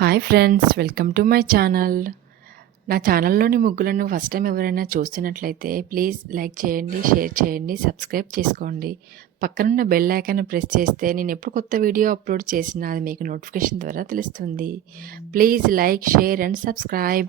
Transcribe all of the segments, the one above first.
Hi friends welcome to my channel నా ఛానల్లోని ముగ్గులను ఫస్ట్ టైం ఎవరైనా చూస్తున్నట్లయితే ప్లీజ్ లైక్ చేయండి షేర్ చేయండి సబ్స్క్రైబ్ చేసుకోండి. పక్కనున్న బెల్ ఐకాన్ ప్రెస్ చేస్తే నేను ఎప్పుడు కొత్త వీడియో అప్లోడ్ చేసినా అది మీకు నోటిఫికేషన్ ద్వారా తెలుస్తుంది. Please like share and subscribe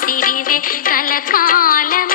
సిరివే కలకాలం